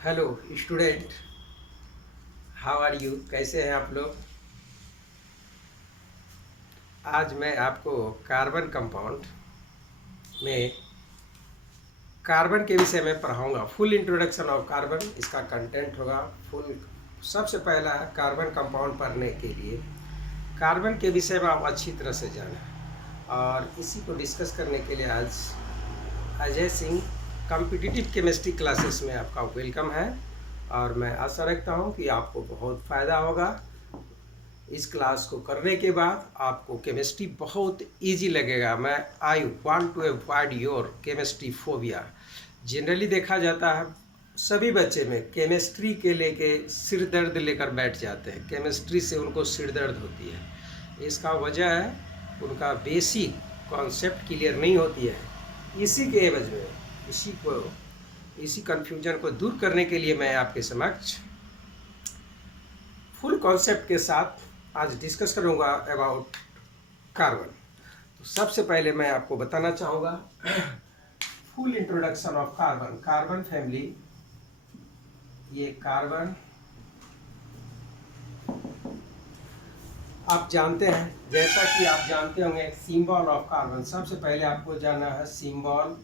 Hello student, how are you? कैसे हैं आप लोग? आज मैं आपको कार्बन कंपाउंड में कार्बन के विषय में पढ़ाऊंगा। फुल इंट्रोडक्शन ऑफ कार्बन इसका कंटेंट होगा। फुल सबसे पहला कार्बन कंपाउंड पढ़ने के लिए कार्बन के विषय में आप अच्छी तरह से जाना, और इसी को डिस्कस करने के लिए आज Ajay Singh competitive chemistry classes में आपका वेलकम है। और मैं आशा रखता हूँ कि आपको बहुत फ़ायदा होगा। इस क्लास को करने के बाद आपको केमिस्ट्री बहुत इजी लगेगा। I want to avoid your chemistry phobia. Generally देखा जाता है सभी बच्चे में केमिस्ट्री के लेके सिर दर्द लेकर बैठ जाते हैं। केमिस्ट्री से उनको सिर दर्द होती है। इसका वजह है उनका बेसिक कॉन्सेप्ट क्लियर नहीं होती है। इसी के एवज में इसी कन्फ्यूजन को दूर करने के लिए मैं आपके समक्ष फुल कॉन्सेप्ट के साथ आज डिस्कस करूंगा अबाउट कार्बन। तो सबसे पहले मैं आपको बताना चाहूँगा full introduction of carbon. Carbon family, ये कार्बन आप जानते हैं, जैसा कि आप जानते होंगे सिंबल ऑफ कार्बन। सबसे पहले आपको जानना है सिंबल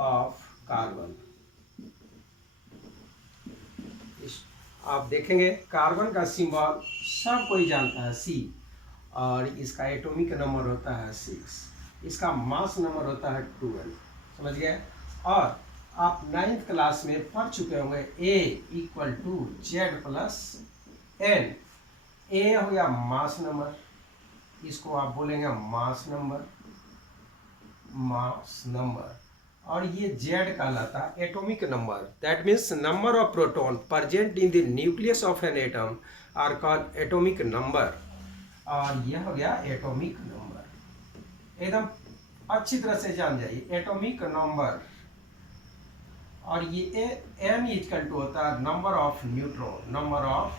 ऑफ कार्बन। आप देखेंगे कार्बन का सिंबल सब कोई जानता है सी, और इसका एटॉमिक नंबर होता है 6। इसका मास नंबर होता है 12। समझ गए? और आप 9th क्लास में पढ़ चुके होंगे A equal to Z plus N. A हो गया मास नंबर, इसको आप बोलेंगे मास नंबर। और ये जेड कहलाता है atomic number. That means number of proton present in the nucleus of an atom are called atomic number. और यह हो गया एटॉमिक नंबर। एकदम अच्छी तरह से जान जाइए एटॉमिक नंबर। और ये एन इक्वल टू होता है number of neutron. Number of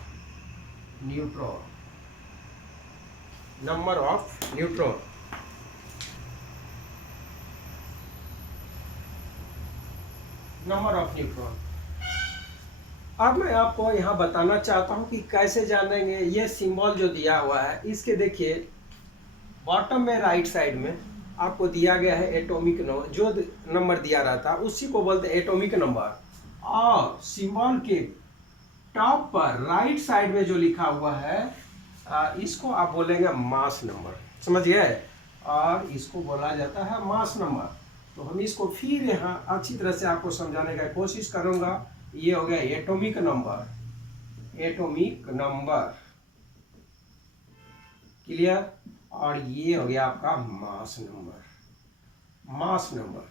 neutron. अब मैं आपको यहाँ बताना चाहता हूँ कि कैसे जानेंगे। ये सिंबल जो दिया हुआ है इसके देखिए बॉटम में राइट साइड में आपको दिया गया है एटॉमिक नंबर। जो नंबर दिया रहता है उसी को बोलते हैं एटॉमिक नंबर। और सिंबल के टॉप पर राइट साइड में जो लिखा हुआ है इसको आप बोलेंगे मास नंबर। समझ गए? और इसको बोला जाता है मास नंबर। तो हम इसको फिर यहाँ अच्छी तरह से आपको समझाने का कोशिश करूँगा। ये हो गया एटॉमिक नंबर। क्लियर? और ये हो गया आपका मास नंबर।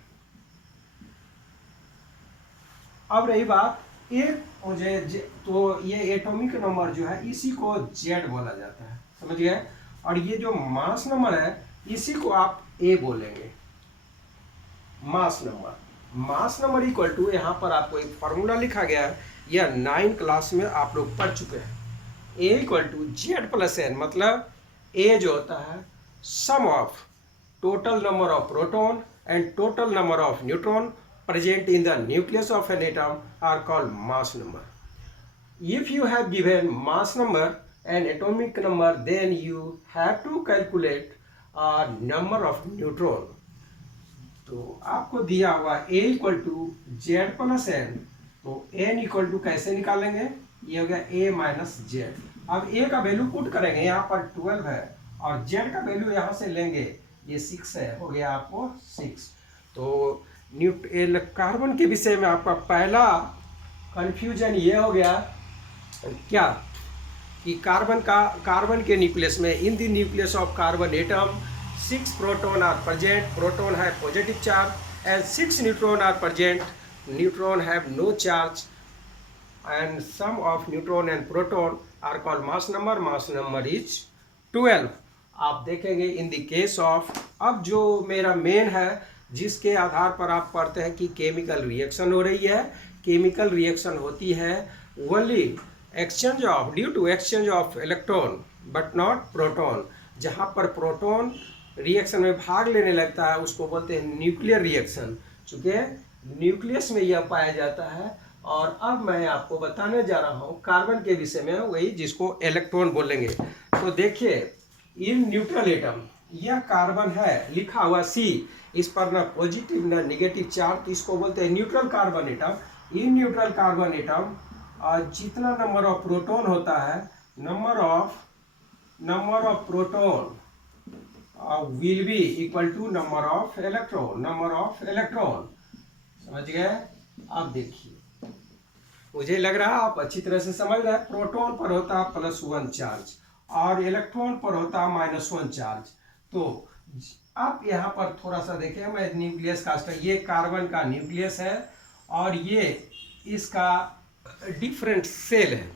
अब रही बात एक मुझे तो ये एटॉमिक नंबर जो है इसी को जेड बोला जाता है। समझ गए? और ये जो मास नंबर है इसी को आप ए बोलेंगे। मास नंबर इक्वल टू, यहाँ पर आपको एक फॉर्मूला लिखा गया है, यह 9 क्लास में आप लोग पढ़ चुके हैं। A equal to Z plus N, मतलब ए जो होता है sum of total number of proton and total number of neutron present in the nucleus of an atom are called mass number. If you have given mass number and atomic number, then you have to calculate number of neutron. तो आपको दिया हुआ a equal to Z plus N, तो n equal to कैसे निकालेंगे? ये हो गया a माइनस जेड। अब a का वैल्यू पुट करेंगे, यहाँ पर 12 है, और z का वैल्यू यहाँ से लेंगे, ये 6 है, हो गया आपको 6। तो कार्बन के विषय में आपका पहला कंफ्यूजन ये हो गया क्या कि कार्बन के न्यूक्लियस में, in the nucleus of carbon atom 6 proton are present. Proton है positive charge and 6 neutron are present. Neutron have no charge and sum of neutron and proton are called mass number is 12। आप देखेंगे in the case of, अब जो मेरा main है जिसके आधार पर आप पढ़ते हैं कि केमिकल रिएक्शन हो रही है। केमिकल रिएक्शन होती है only due to exchange of electron but not proton. जहाँ पर प्रोटॉन रिएक्शन में भाग लेने लगता है उसको बोलते हैं न्यूक्लियर रिएक्शन। चूँकि न्यूक्लियस में यह पाया जाता है और अब मैं आपको बताने जा रहा हूँ कार्बन के विषय में, वही जिसको इलेक्ट्रॉन बोलेंगे। तो देखिए, इन न्यूट्रल एटम, यह कार्बन है, लिखा हुआ C, इस पर ना पॉजिटिव ना नेगेटिव चार्ज, इसको बोलते हैं neutral carbon atom. In neutral carbon atom जितना नंबर ऑफ प्रोटॉन होता है, number of proton will be equal to number of electron. समझ गए? अब देखिए, मुझे लग रहा है आप अच्छी तरह से समझ रहे हैं। प्रोटॉन पर होता है +1 चार्ज और इलेक्ट्रॉन पर होता है -1 चार्ज। तो आप यहाँ पर थोड़ा सा देखें, मैं न्यूक्लियस का स्ट्रक्चर, ये कार्बन का न्यूक्लियस है और ये इसका डिफरेंट सेल है।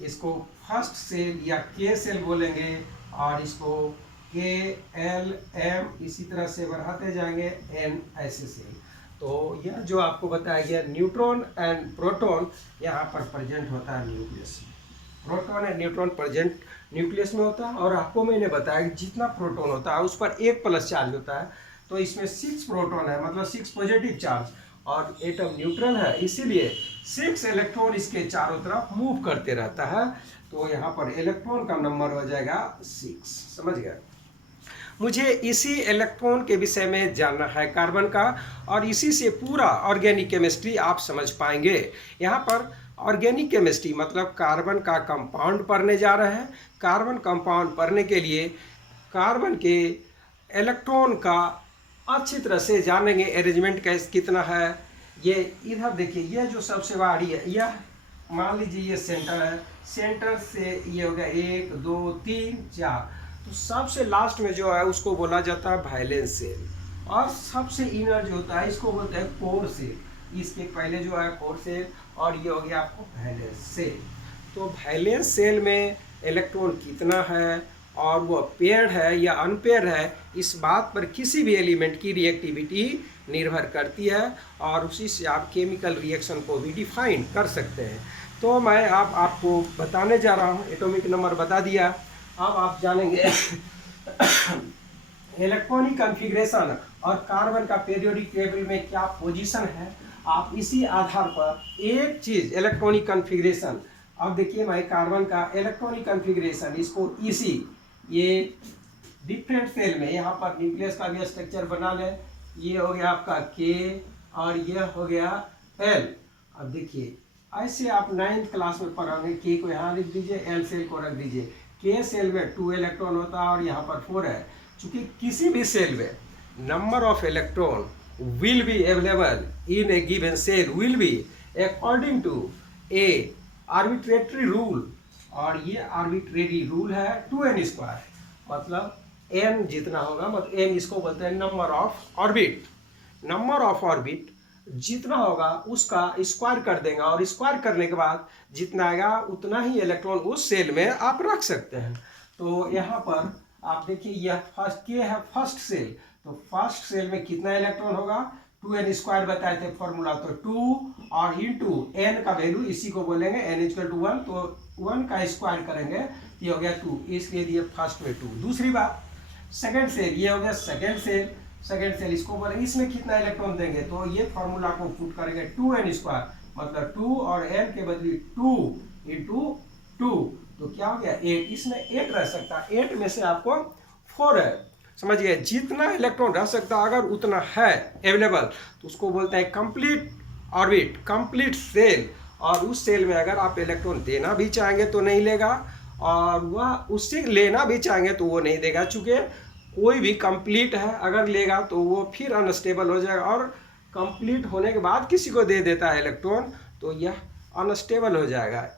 इसको फर्स्ट सेल या के सेल बोलेंगे और इसको KLM इसी तरह से बढ़ाते जाएंगे N ऐसे सेल। तो यह जो आपको बताया गया न्यूट्रॉन एंड प्रोटॉन यहाँ पर प्रेजेंट होता है न्यूक्लियस में। Proton and neutron present nucleus में होता है। और आपको मैंने बताया कि जितना प्रोटॉन होता है उस पर 1 प्लस चार्ज होता है। तो इसमें 6 प्रोटॉन है, मतलब 6 पॉजिटिव चार्ज, और एटम न्यूट्रल है, इसीलिए 6 इलेक्ट्रॉन इसके चारों तरफ मूव करते रहता है। तो यहाँ पर इलेक्ट्रॉन का नंबर हो जाएगा 6। समझ गया? मुझे इसी इलेक्ट्रॉन के विषय में जानना है कार्बन का, और इसी से पूरा ऑर्गेनिक केमिस्ट्री आप समझ पाएंगे। यहाँ पर ऑर्गेनिक केमिस्ट्री मतलब कार्बन का कंपाउंड पढ़ने जा रहे हैं। कार्बन कंपाउंड पढ़ने के लिए कार्बन के इलेक्ट्रॉन का अच्छी तरह से जानेंगे, अरेंजमेंट कैसे कितना है। ये इधर देखिए, ये जो सबसे बड़ी है, यह मान लीजिए ये सेंटर है, सेंटर से ये हो गया 1 2 3 4। तो सबसे लास्ट में जो है उसको बोला जाता है वैलेंस सेल, और सबसे इनर जो होता है इसको बोलते हैं कोर सेल। इसके पहले जो है कोर सेल, और ये हो गया आपको वैलेंस सेल। तो वैलेंस सेल में इलेक्ट्रॉन कितना है और वो पेयर्ड है या अनपेयर्ड है, इस बात पर किसी भी एलिमेंट की रिएक्टिविटी निर्भर करती है, और उसी से आप केमिकल रिएक्शन को भी डिफाइन कर सकते हैं। तो मैं आपको बताने जा रहा हूँ, एटॉमिक नंबर बता दिया। अब आप जानेंगे इलेक्ट्रॉनिक कॉन्फ़िगरेशन और कार्बन का पीरियोडिक टेबल में क्या पोजीशन है। आप इसी आधार पर एक चीज़ इलेक्ट्रॉनिक कॉन्फ़िगरेशन, अब देखिए मैं कार्बन का इलेक्ट्रॉनिक कॉन्फ़िगरेशन, इसको इसी ये डिफरेंट सेल में, यहाँ पर न्यूक्लियस का भी स्ट्रक्चर बना लें। ये हो गया आपका K और ये हो गया L। अब देखिए, ऐसे आप 9th क्लास में पढ़ोगे, K को यहाँ लिख दीजिए, L सेल को रख दीजिए। K सेल में 2 इलेक्ट्रॉन होता है और यहाँ पर 4 है। चूँकि किसी भी सेल में number of electron will be available in a given cell will be according to a arbitrary rule, और ये आर्बिट्रेरी रूल है 2n²। मतलब n जितना होगा, मतलब n इसको बोलते हैं number of orbit. Number of orbit जितना होगा उसका स्क्वायर कर देंगे, और स्क्वायर करने के बाद जितना आएगा उतना ही इलेक्ट्रॉन उस सेल में आप रख सकते हैं। तो यहाँ पर आप देखिए, यह फर्स्ट के है फर्स्ट सेल। तो फर्स्ट सेल में कितना इलेक्ट्रॉन होगा, 2n² बताए थे फॉर्मूला। तो 2 और इंटू n का वैल्यू इसी को बोलेंगे n = 1। तो 1 का स्क्वायर करेंगे, ये हो गया 2, इसलिए दिए फर्स्ट में 2। दूसरी बात, सेकेंड सेल, ये हो गया सेकेंड सेल। सेकेंड सेल इसको बोलेंगे, इसमें कितना इलेक्ट्रॉन देंगे, तो ये फॉर्मूला को पुट करेंगे 2n², मतलब 2 और n के बदले 2 × 2, तो क्या हो गया 8। इसमें 8 रह सकता है, 8 में से आपको 4 है। समझ गए? जितना इलेक्ट्रॉन रह सकता है अगर उतना है अवेलेबल, तो उसको बोलते हैं कंप्लीट ऑर्बिट, कंप्लीट सेल। और उस सेल में अगर आप इलेक्ट्रॉन देना भी चाहेंगे तो नहीं लेगा, और वह उससे लेना भी चाहेंगे तो वो नहीं देगा। चूँकि कोई भी कंप्लीट है, अगर लेगा तो वो फिर अनस्टेबल हो जाएगा, और कंप्लीट होने के बाद किसी को दे देता है इलेक्ट्रॉन तो यह अनस्टेबल हो जाएगा।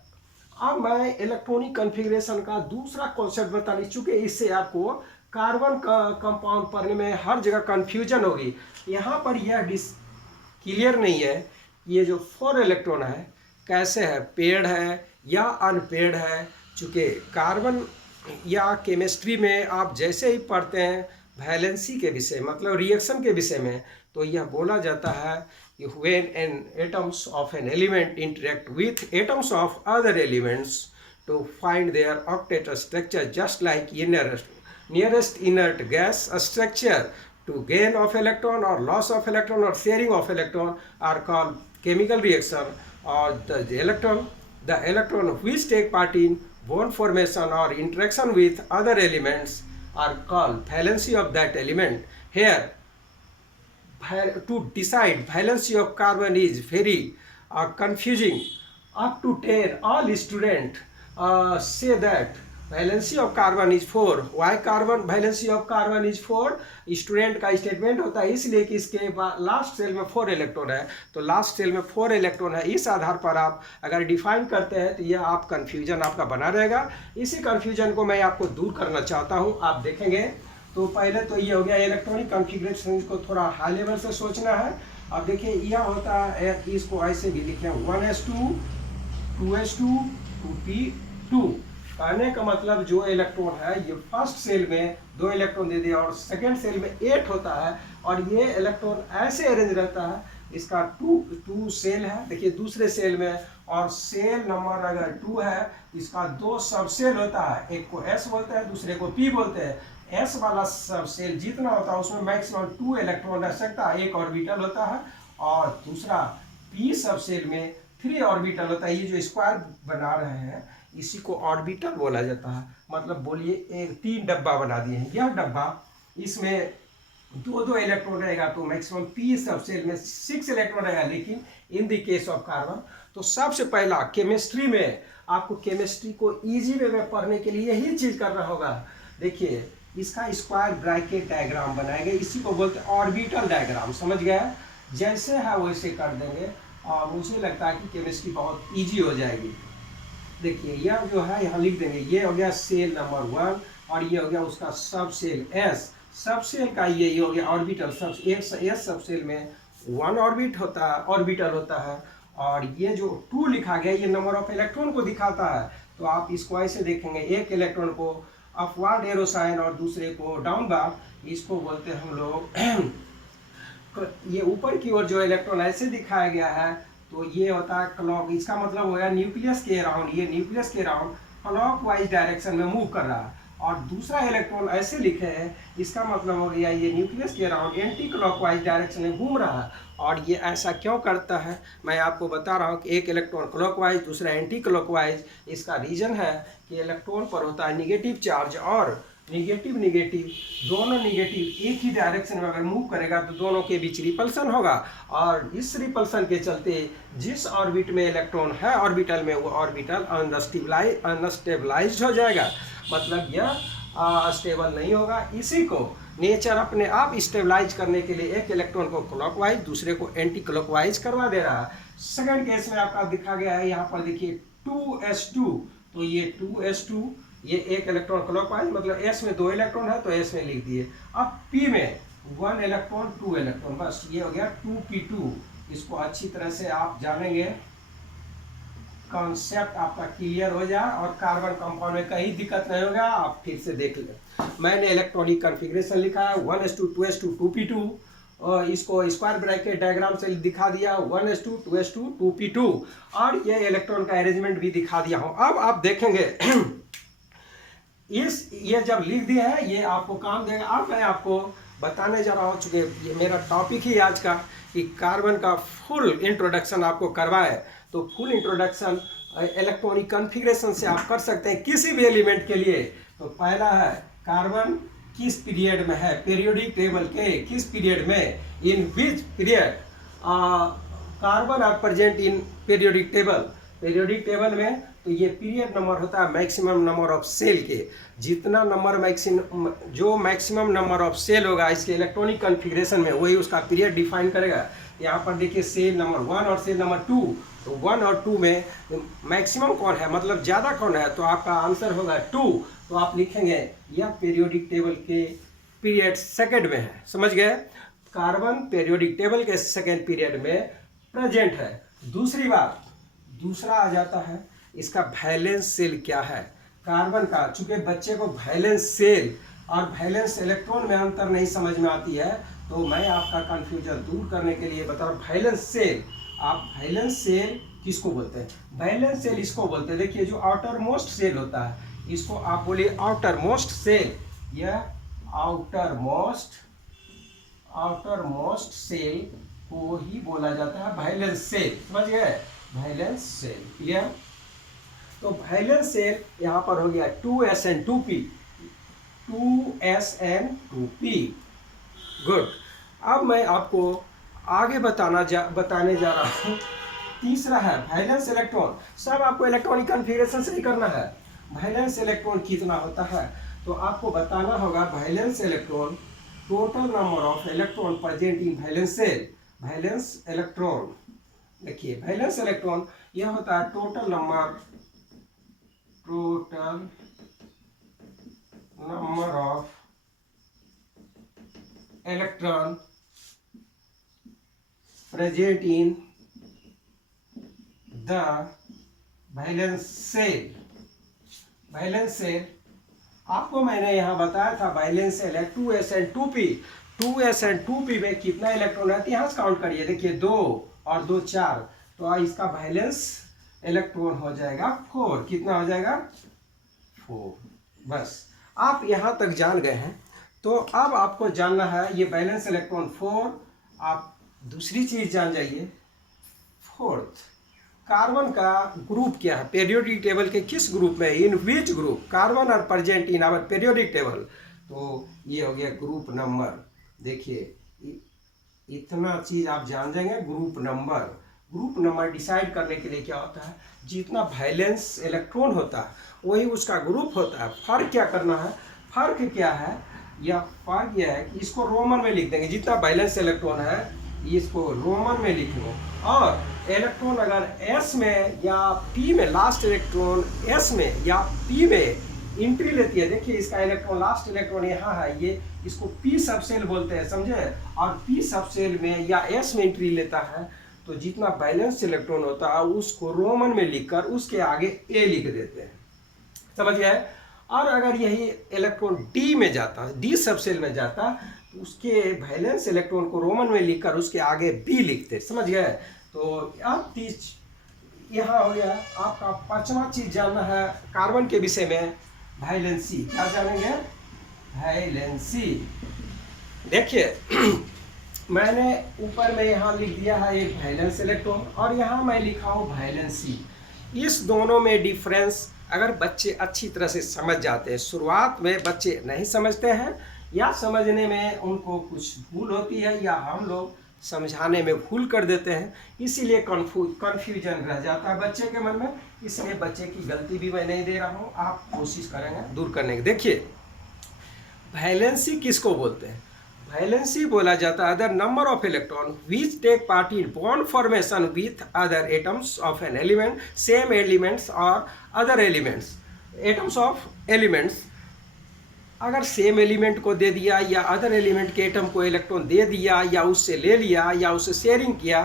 अब मैं इलेक्ट्रॉनिक कॉन्फ़िगरेशन का दूसरा कॉन्सेप्ट बता दी, चूँकि इससे आपको कार्बन का कंपाउंड पढ़ने में हर जगह कन्फ्यूजन होगी। यहाँ पर यह क्लियर नहीं है, ये जो 4 इलेक्ट्रॉन है कैसे है, पेयर्ड है या अनपेयर्ड है। चूँकि कार्बन या केमिस्ट्री में आप जैसे ही पढ़ते हैं वैलेंसी के विषय, मतलब रिएक्शन के विषय में, तो यह बोला जाता है कि when an atoms of an element interact with atoms of other elements to find their octet structure, just like nearest inert gas structure, to gain of electron or loss of electron or sharing of electron are called chemical reaction। or the electron which take part in bond formation or interaction with other elements are called valency of that element. Here, to decide valency of carbon is very confusing. Up to 10, all students say that valency of carbon is 4. Why valency of carbon is 4? Student का statement होता है इसलिए कि इसके last cell में 4 electron है, तो last cell में 4 इलेक्ट्रॉन है। इस आधार पर आप अगर डिफाइन करते हैं तो यह आप कन्फ्यूजन आपका बना रहेगा। इसी कन्फ्यूजन को मैं आपको दूर करना चाहता हूँ। आप देखेंगे तो पहले तो ये हो गया इलेक्ट्रॉनिक कॉन्फ़िगरेशन को थोड़ा हाई लेवल से सोचना है। अब देखिए यह होता है, इसको ऐसे भी लिखें 1s2 2s2 2p2। कहने का मतलब जो इलेक्ट्रॉन है ये फर्स्ट सेल में 2 इलेक्ट्रॉन दे दिया और सेकेंड सेल में 8 होता है, और ये इलेक्ट्रॉन ऐसे अरेंज रहता है। इसका 2 सेल है, देखिए दूसरे सेल में, और सेल नंबर अगर 2 है इसका 2 सब सेल होता है। एक को s बोलते हैं, दूसरे को p बोलते हैं। s वाला सब सेल जितना होता है उसमें मैक्सिमम 2 इलेक्ट्रॉन रह सकता है, एक ऑर्बिटल होता है, और दूसरा p सब सेल में 3 ऑर्बिटल होता है। ये जो स्क्वायर बना रहे हैं इसी को ऑर्बिटल बोला जाता है। मतलब बोलिए एक 3 डब्बा बना दिए हैं, यह डब्बा इसमें 2 इलेक्ट्रॉन रहेगा तो मैक्सिमम p सब सेल में 6 इलेक्ट्रॉन रहेगा। लेकिन in the case of carbon, तो सबसे पहला केमिस्ट्री में आपको केमिस्ट्री को इजी वे में पढ़ने के लिए यही चीज करना होगा। देखिए इसका स्क्वायर ब्रैकेट डायग्राम बनाएंगे, इसी को बोलते हैं ऑर्बिटल डायग्राम। समझ गए? जैसे है वैसे कर देंगे और मुझे लगता है कि केमिस्ट्री बहुत ईजी हो जाएगी। देखिए यह जो है यहाँ लिख देंगे, ये हो गया सेल नंबर 1 और ये हो गया उसका सब सेल s। सब सेल का ये हो गया ऑर्बिटल। सब एस सब सेल में 1 ऑर्बिटल होता है, और ये जो 2 लिखा गया ये नंबर ऑफ इलेक्ट्रॉन को दिखाता है। तो आप इसको ऐसे देखेंगे, एक इलेक्ट्रॉन को अपवर्ड एरो साइन और दूसरे को डाउनवर्ड, इसको बोलते हैं हम लोग ये ऊपर की ओर जो इलेक्ट्रॉन ऐसे दिखाया गया है तो ये होता है क्लॉक। इसका मतलब हो गया न्यूक्लियस के अराउंड, ये न्यूक्लियस के अराउंड क्लॉकवाइज डायरेक्शन में मूव कर रहा है। और दूसरा इलेक्ट्रॉन ऐसे लिखे हैं, इसका मतलब हो गया ये न्यूक्लियस के अराउंड एंटी क्लॉकवाइज डायरेक्शन में घूम रहा है। और ये ऐसा क्यों करता है मैं आपको बता रहा हूँ कि एक इलेक्ट्रॉन क्लॉकवाइज दूसरा एंटी क्लॉकवाइज। इसका रीजन है कि इलेक्ट्रॉन पर होता है निगेटिव चार्ज, और निगेटिव दोनों निगेटिव एक ही डायरेक्शन में अगर मूव करेगा तो दोनों के बीच रिपल्सन होगा, और इस रिपल्सन के चलते जिस ऑर्बिट में इलेक्ट्रॉन है ऑर्बिटल में, वो ऑर्बिटल अनस्टेबलाइज्ड हो जाएगा। मतलब यह स्टेबल नहीं होगा। इसी को नेचर अपने आप स्टेबलाइज करने के लिए एक इलेक्ट्रॉन को क्लॉकवाइज दूसरे को एंटी क्लॉकवाइज करवा दे रहा है। सेकंड केस में आपका दिखा गया है, यहाँ पर देखिए 2s2, तो ये 2s2, ये एक इलेक्ट्रॉन क्लॉकवाइज, मतलब s में 2 इलेक्ट्रॉन है तो s में लिख दिए। अब p में 1 इलेक्ट्रॉन 2 इलेक्ट्रॉन, बस ये हो गया 2p2। इसको अच्छी तरह से आप जानेंगे, कॉन्सेप्ट आपका क्लियर हो जाए और कार्बन कंपाउंड में कहीं दिक्कत नहीं होगा। आप फिर से देख लें, मैंने इलेक्ट्रॉनिक कॉन्फ़िगरेशन लिखा है 1s2 2s2 2p2, और इसको स्क्वायर ब्रैकेट डायग्राम से दिखा दिया 1s2 2s2 2p2, और ये इलेक्ट्रॉन का अरेंजमेंट भी दिखा दिया हूँ। अब आप देखेंगे ये जब लिख दिया है ये आपको काम देगा। अब मैं आपको बताने जा रहा हूँ, चूँकि ये मेरा टॉपिक ही आज का कि कार्बन का फुल इंट्रोडक्शन आपको करवाए, तो फुल इंट्रोडक्शन इलेक्ट्रॉनिक कॉन्फ़िगरेशन से आप कर सकते हैं किसी भी एलिमेंट के लिए। तो पहला है कार्बन किस पीरियड में है, पीरियोडिक टेबल के किस पीरियड में, in which period carbon are present in periodic table. Periodic table में तो ये पीरियड नंबर होता है मैक्सिमम नंबर ऑफ सेल के। जितना number maximum number of cell होगा इसके इलेक्ट्रॉनिक कॉन्फ़िगरेशन में, वही उसका पीरियड डिफाइन करेगा। यहाँ पर देखिए सेल नंबर 1 और सेल नंबर 2, तो 1 और 2 में मैक्सिमम कौन है, मतलब ज़्यादा कौन है, तो आपका आंसर होगा 2। तो आप लिखेंगे यह पीरियोडिक टेबल के पीरियड सेकंड में है। समझ गए? कार्बन पीरियोडिक टेबल के सेकंड पीरियड में प्रेजेंट है। दूसरी बात, दूसरा आ जाता है इसका वैलेंस सेल क्या है कार्बन का। चूंकि बच्चे को वैलेंस सेल और वैलेंस इलेक्ट्रॉन में अंतर नहीं समझ में आती है, तो मैं आपका कंफ्यूजन दूर करने के लिए बता रहा हूँ। वैलेंस सेल, आप वैलेंस सेल किसको बोलते हैं? वैलेंस सेल इसको बोलते हैं, देखिए जो आउटर मोस्ट सेल होता है इसको आप बोलिए आउटर मोस्ट सेल। यह आउटर मोस्ट सेल को ही बोला जाता है वैलेंस सेल। समझ गए? Valence shell. क्लियर? तो वैलेंस सेल यहाँ पर हो गया 2s2p, 2s2p। गुड। अब मैं आपको आगे बताने जा रहा हूँ। तीसरा है वैलेंस इलेक्ट्रॉन। सब आपको इलेक्ट्रॉनिक कॉन्फ़िगरेशन से ही करना है। वैलेंस इलेक्ट्रॉन कितना होता है तो आपको बताना होगा। Valence electron, total number of electron present in valence shell. Valence electron, देखिए वैलेंस इलेक्ट्रॉन यह होता है total number of electron present in the valence shell. Valence shell आपको मैंने यहाँ बताया था, वैलेंस सेल है 2s2p। 2s2p में कितना इलेक्ट्रॉन रहती है यहाँ से काउंट करिए। देखिए 2 और 2 4, तो इसका वैलेंस इलेक्ट्रॉन हो जाएगा 4। कितना हो जाएगा? 4। बस आप यहाँ तक जान गए हैं। तो अब आपको जानना है ये वैलेंस इलेक्ट्रॉन 4। आप दूसरी चीज जान जाइए। फोर्थ, कार्बन का ग्रुप क्या है, पीरियोडिक टेबल के किस ग्रुप में, in which group carbon are present in our periodic table. तो ये हो गया ग्रुप नंबर। देखिए इतना चीज आप जान जाएंगे। ग्रुप नंबर डिसाइड करने के लिए क्या होता है, जितना वैलेंस इलेक्ट्रॉन होता है वही उसका ग्रुप होता है। फर्क क्या करना है, फर्क क्या है, या फर्क यह है कि इसको रोमन में लिख देंगे। जितना वैलेंस इलेक्ट्रॉन है इसको रोमन में लिख लो। और इलेक्ट्रॉन अगर s में या p में, लास्ट इलेक्ट्रॉन s में या p में एंट्री लेती है। देखिए इसका इलेक्ट्रॉन, लास्ट इलेक्ट्रॉन यहाँ है, ये इसको p सब सेल बोलते हैं, समझे। और p सब सेल में या s में एंट्री लेता है तो जितना बैलेंस इलेक्ट्रॉन होता है उसको रोमन में लिखकर उसके आगे a लिख देते हैं, समझ गए। और अगर यही इलेक्ट्रॉन d में जाता, d सब सेल में जाता, तो उसके वैलेंस इलेक्ट्रॉन को रोमन में लिखकर उसके आगे b लिखते, समझ गए। तो अब चीज यहाँ हो गया। आपका पांचवा चीज जानना है कार्बन के विषय में, वैलेंसी। क्या जानेंगे? वैलेंसी। देखिए मैंने ऊपर में यहाँ लिख दिया है एक वैलेंस इलेक्ट्रॉन और यहाँ मैं लिखा हूँ वैलेंसी। इस दोनों में डिफरेंस अगर बच्चे अच्छी तरह से समझ जाते हैं, शुरुआत में बच्चे नहीं समझते हैं या समझने में उनको कुछ भूल होती है या हम लोग समझाने में भूल कर देते हैं, इसीलिए कन्फ्यूजन रह जाता है बच्चे के मन में। इसलिए बच्चे की गलती भी मैं नहीं दे रहा हूँ, आप कोशिश करेंगे दूर करने की। देखिए वैलेंसी किसको बोलते हैं? वैलेंसी बोला जाता है the number of electron which take part in bond formation with other atoms of an element, same elements और other elements. Atoms of elements, अगर सेम एलिमेंट को दे दिया या अदर एलिमेंट के एटम को इलेक्ट्रॉन दे दिया या उससे ले लिया या उससे शेयरिंग किया,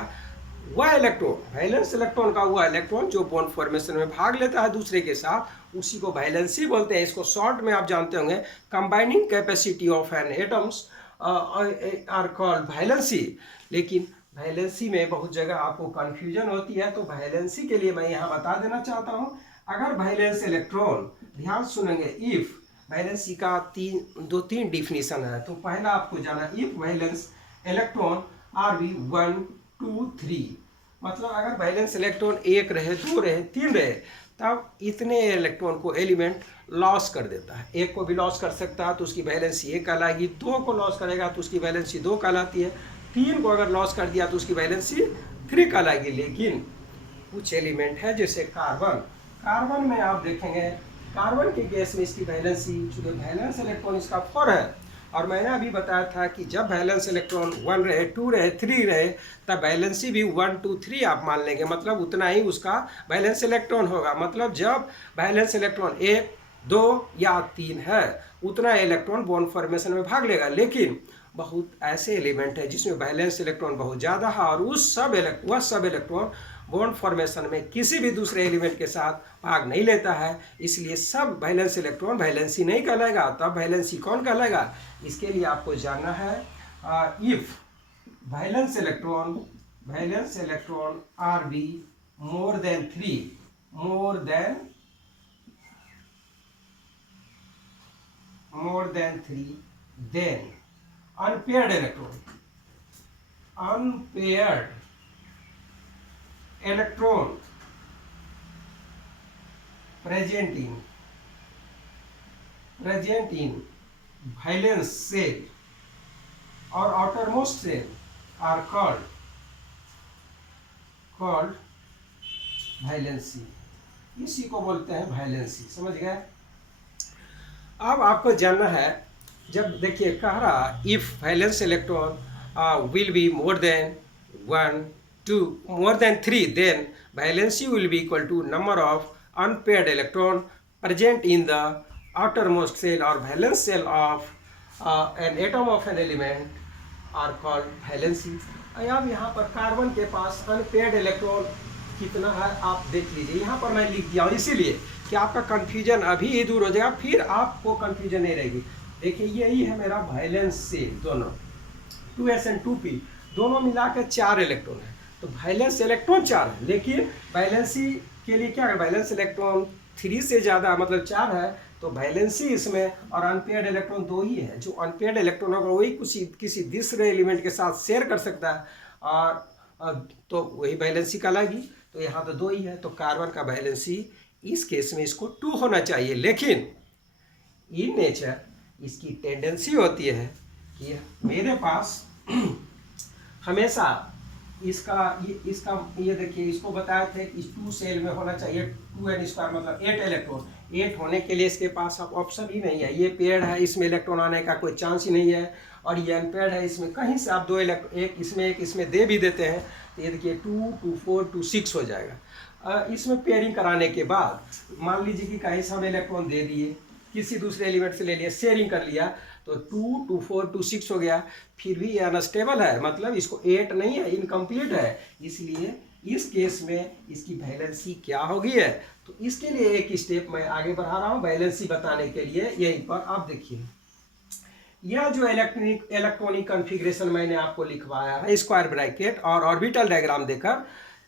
वह इलेक्ट्रॉन, वैलेंस इलेक्ट्रॉन का हुआ इलेक्ट्रॉन जो बॉन्ड फॉर्मेशन में भाग लेता है दूसरे के साथ, उसी को वैलेंसी बोलते हैं। इसको शॉर्ट में आप जानते होंगे, combining capacity of an atoms are called valency. लेकिन वैलेंसी में बहुत जगह आपको कंफ्यूजन होती है, तो वैलेंसी के लिए मैं यहाँ बता देना चाहता हूँ। अगर वैलेंस इलेक्ट्रॉन, ध्यान सुनेंगे, इफ वैलेंसी का दो तीन डिफिनीशन है। तो पहला आपको जाना, if valence electron are be 1 2 3, मतलब अगर वैलेंस इलेक्ट्रॉन 1 रहे, 2 रहे, 3 रहे, तब इतने इलेक्ट्रॉन को एलिमेंट लॉस कर देता है। 1 को भी लॉस कर सकता है तो उसकी वैलेंसी 1 कहलाएगी, 2 को लॉस करेगा तो उसकी वैलेंसी 2 कहलाती है, 3 को अगर लॉस कर दिया तो उसकी वैलेंसी 3 कहलाएगी। लेकिन कुछ एलिमेंट है जैसे कार्बन में आप देखेंगे, कार्बन के केस में इसकी वैलेंसी, चूंकि वैलेंस इलेक्ट्रॉन इसका 4 है, और मैंने अभी बताया था कि जब वैलेंस इलेक्ट्रॉन 1 रहे, 2 रहे, 3 रहे, तब वैलेंसी भी 1 2 3 आप मान लेंगे, मतलब उतना ही उसका वैलेंस इलेक्ट्रॉन होगा। मतलब जब वैलेंस इलेक्ट्रॉन 1 2 या 3 है, उतना इलेक्ट्रॉन बॉन्ड फॉर्मेशन में भाग लेगा। लेकिन बहुत ऐसे एलिमेंट है जिसमें वैलेंस इलेक्ट्रॉन बहुत ज़्यादा है और वह सब इलेक्ट्रॉन बॉन्ड फॉर्मेशन में किसी भी दूसरे एलिमेंट के साथ भाग नहीं लेता है, इसलिए सब वैलेंस इलेक्ट्रॉन वैलेंसी नहीं कहलाएगा। तब वैलेंसी कौन कहलाएगा? इसके लिए आपको जानना है, if valence electron are be more than 3, then unpaired electron present in valence cell or outermost cell are called valency। इसी को बोलते हैं वैलेंसी। समझ गए? अब आपको जानना है, जब देखिए कह रहा if valence electron will be more then 1 2 more than 3 then valency will be equal to number of unpaired electron present in the outermost cell or valence cell of an atom of an element are called valency। अब यहाँ पर carbon के पास unpaired electron कितना है आप देख लीजिए। यहाँ पर मैं लिख दिया हूँ इसीलिए कि आपका कन्फ्यूजन अभी ही दूर हो जाएगा, फिर आपको कन्फ्यूजन नहीं रहेगी। देखिए यही है मेरा वैलेंस सेल, दोनों 2s and 2p दोनों मिला के 4 इलेक्ट्रॉन है। तो वैलेंस इलेक्ट्रॉन 4 है, लेकिन वैलेंसी के लिए क्या है, वैलेंस इलेक्ट्रॉन 3 से ज़्यादा मतलब 4 है, तो वैलेंसी इसमें और अनपेयर्ड इलेक्ट्रॉन 2 ही है। जो अनपेयर्ड इलेक्ट्रॉन होगा वही किसी दूसरे एलिमेंट के साथ शेयर कर सकता है और तो वही वैलेंसी कहलाएगी। तो यहाँ तो 2 ही है, तो कार्बन का वैलेंसी इस केस में इसको 2 होना चाहिए। लेकिन इन नेचर इसकी टेंडेंसी होती है कि मेरे पास हमेशा इसका ये देखिए, इसको बताए थे कि 2 सेल में होना चाहिए 2n² मतलब 8 इलेक्ट्रॉन। 8 होने के लिए इसके पास अब ऑप्शन ही नहीं है। ये पेयर्ड है, इसमें इलेक्ट्रॉन आने का कोई चांस ही नहीं है, और ये अनपेयर्ड है, इसमें कहीं से आप 2 इलेक्ट्रॉन एक इसमें दे भी देते हैं, तो ये देखिए 2 2 4 2 6 हो जाएगा। इसमें पेयरिंग कराने के बाद मान लीजिए कि कहीं से हम इलेक्ट्रॉन दे दिए, किसी दूसरे एलिमेंट से ले लिया, शेयरिंग कर लिया, तो 2 2 4 2 6 हो गया। फिर भी ये अनस्टेबल है, मतलब इसको 8 नहीं है, इनकम्प्लीट है। इसलिए इस केस में इसकी वैलेंसी क्या होगी है, तो इसके लिए एक स्टेप मैं आगे बढ़ा रहा हूँ वैलेंसी बताने के लिए। यहीं पर आप देखिए, यह जो इलेक्ट्रॉनिक कॉन्फ़िगरेशन मैंने आपको लिखवाया है स्क्वायर ब्रैकेट और ऑर्बिटल डायग्राम देकर,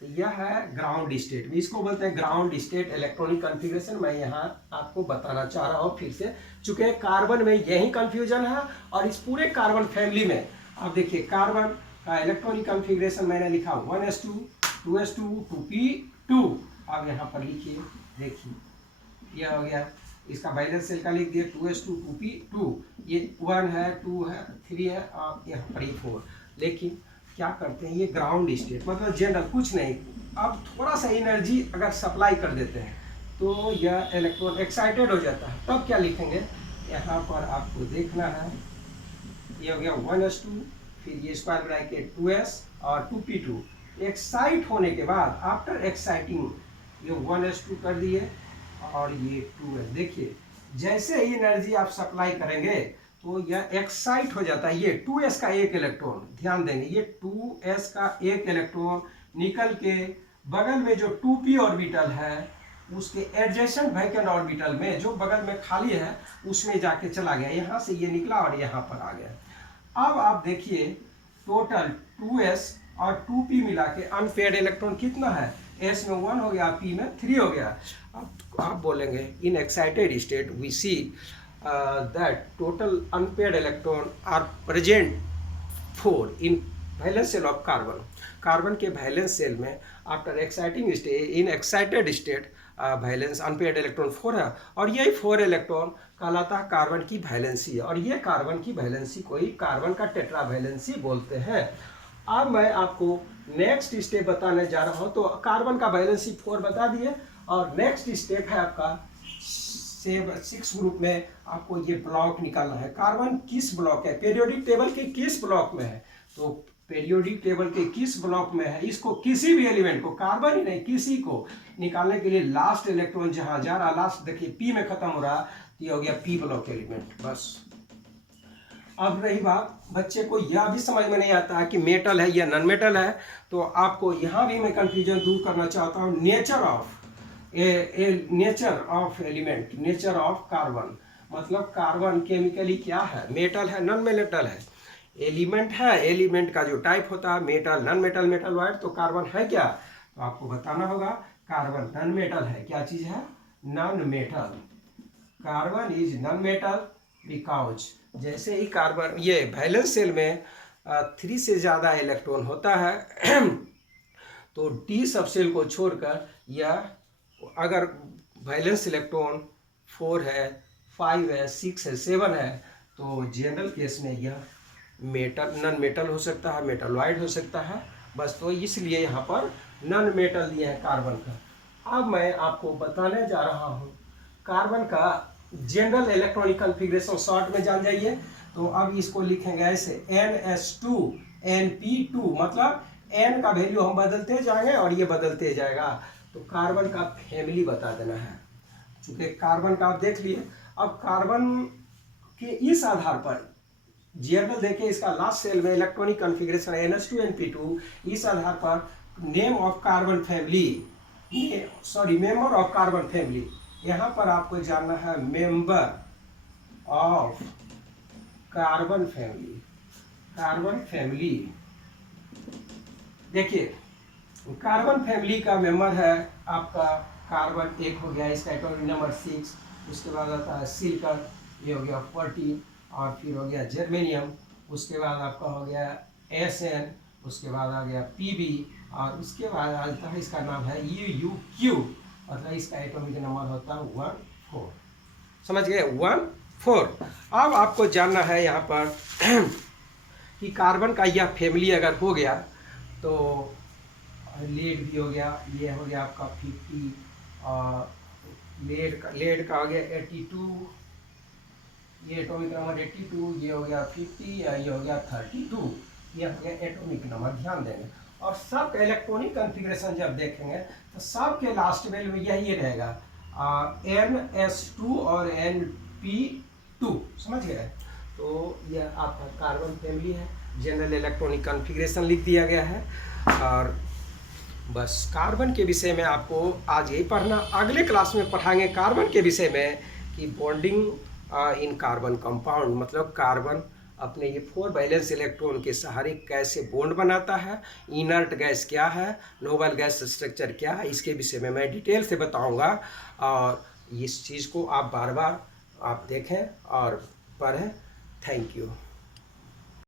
तो यह है ग्राउंड स्टेट, इसको बोलते हैं ग्राउंड स्टेट इलेक्ट्रॉनिक कॉन्फ़िगरेशन। मैं यहाँ आपको बताना चाह रहा हूँ फिर से, चूँकि कार्बन में यही कन्फ्यूजन है और इस पूरे कार्बन फैमिली में आप देखिए कार्बन का इलेक्ट्रॉनिक कॉन्फ़िगरेशन मैंने लिखा 1s2 2s2 2p2। अब यहाँ पर लिखिए, देखिए यह हो गया, इसका वैलेंस सेल का लिख दिए 2s2 2p2, ये 1 है 2 है 3 है और यहाँ पर 4। लेकिन क्या करते हैं, ये ग्राउंड स्टेट मतलब जनरल कुछ नहीं। अब थोड़ा सा एनर्जी अगर सप्लाई कर देते हैं तो यह इलेक्ट्रॉन एक्साइटेड हो जाता है, तब क्या लिखेंगे, यहाँ पर आपको देखना है, ये हो गया 1s2, फिर ये स्क्वायर ब्रैकेट 2s और 2p2। एक्साइट होने के बाद आफ्टर एक्साइटिंग ये 1s2 कर दिए और ये 2s। देखिए जैसे ही एनर्जी आप सप्लाई करेंगे तो यह एक्साइट हो जाता है। ये 2s का एक इलेक्ट्रॉन, ध्यान देंगे, ये 2s का एक इलेक्ट्रॉन निकल के बगल में जो 2p ऑर्बिटल है उसके एडजेसेंट वैकेंट ऑर्बिटल में जो बगल में खाली है उसमें जाके चला गया, यहाँ से ये निकला और यहाँ पर आ गया। अब आप देखिए टोटल 2s और 2p मिला के अनपेयर्ड इलेक्ट्रॉन कितना है, s में 1 हो गया, p में 3 हो गया। अब आप बोलेंगे in excited state we see that total unpaired electron are present 4 in valence cell of carbon। Carbon के वैलेंस सेल में after exciting state in excited state valence unpaired electron 4 है, और यही 4 इलेक्ट्रॉन कहलाता है कार्बन की वैलेंसी है, और ये कार्बन की वैलेंसी कोई कार्बन का टेट्रा वैलेंसी बोलते हैं। अब मैं आपको नेक्स्ट स्टेप बताने जा रहा हूँ। तो कार्बन का वैलेंसी 4 बता दिए, और नेक्स्ट स्टेप है आपका 6 ग्रुप में आपको ये ब्लॉक निकालना है। कार्बन किस ब्लॉक है, पीरियोडिक टेबल के किस ब्लॉक में है, तो पीरियोडिक टेबल के किस ब्लॉक में है, इसको किसी भी एलिमेंट को, कार्बन ही नहीं किसी को निकालने के लिए लास्ट इलेक्ट्रॉन जहां जा रहा, लास्ट देखिए पी में खत्म हो रहा, तो ये हो गया पी ब्लॉक एलिमेंट। बस अब रही बात, बच्चे को यह भी समझ में नहीं आता है कि मेटल है या नॉन मेटल है, तो आपको यहाँ भी मैं कंफ्यूजन दूर करना चाहता हूँ। Nature of element, nature of carbon मतलब कार्बन केमिकली क्या है, मेटल है नॉन मेटल है, एलिमेंट है, एलिमेंट का जो टाइप होता है metal non metal metal white, तो कार्बन है क्या, तो आपको बताना होगा कार्बन नॉन मेटल है। क्या चीज है, non metal. Carbon is non metal because जैसे ही कार्बन ये वैलेंस सेल में 3 से ज़्यादा इलेक्ट्रॉन होता है तो डी सबसेल को छोड़कर यह, अगर वैलेंस इलेक्ट्रॉन 4 है, 5 है, 6 है, 7 है, तो जनरल केस में यह मेटल, नॉन मेटल हो सकता है, मेटलॉइड हो सकता है। बस तो इसलिए यहाँ पर नॉन मेटल दिया है कार्बन का। अब मैं आपको बताने जा रहा हूँ कार्बन का जनरल इलेक्ट्रॉनिक कॉन्फ़िगरेशन, शॉर्ट में जान जाइए। तो अब इसको लिखेंगे ऐसे NS2 NP2, मतलब N का वैल्यू हम बदलते जाएंगे और ये बदलते जाएगा। तो कार्बन का फैमिली बता देना है, चूंकि कार्बन का आप देख लिए। अब कार्बन के इस आधार पर जनरल देखिए, इसका लास्ट सेल में इलेक्ट्रॉनिक कॉन्फ़िगरेशन NS2 NP2, इस आधार पर name of carbon family, sorry member of carbon family, यहाँ पर आपको जानना है member of carbon family. Carbon family देखिए, कार्बन फैमिली का मेंबर है आपका कार्बन 1 हो गया, इसका एटॉमिक नंबर 6, उसके बाद आता है सिलिकॉन, ये हो गया 14, और फिर हो गया जर्मेनियम, उसके बाद आपका हो गया SN, उसके बाद आ गया PB, और उसके बाद आता है इसका नाम है UUQ, मतलब इसका एटॉमिक नंबर होता है 14। समझ गए, 14। अब आपको जानना है यहाँ पर कि कार्बन का यह फैमिली अगर हो गया तो लेड भी हो गया, ये हो गया आपका 50, और लेड का हो गया 82, ये एटॉमिक नंबर 82, ये हो गया 50, ये हो गया 32, ये हो गया एटॉमिक नंबर। ध्यान देंगे, और सब इलेक्ट्रॉनिक कॉन्फ़िगरेशन जब देखेंगे तो सबके लास्ट वैल्यू में यही रहेगा NS2 और NP2। समझ गए, तो यह आपका कार्बन फैमिली है, जनरल इलेक्ट्रॉनिक कॉन्फ़िगरेशन लिख दिया गया है। और बस कार्बन के विषय में आपको आज यही पढ़ना, अगले क्लास में पढ़ाएंगे कार्बन के विषय में कि बॉन्डिंग इन कार्बन कंपाउंड, मतलब कार्बन अपने ये 4 वैलेंस इलेक्ट्रॉन के सहारे कैसे बॉन्ड बनाता है, इनर्ट गैस क्या है, नोबल गैस स्ट्रक्चर क्या है, इसके विषय में मैं डिटेल से बताऊंगा। और इस चीज़ को आप बार बार आप देखें और पढ़ें। Thank you.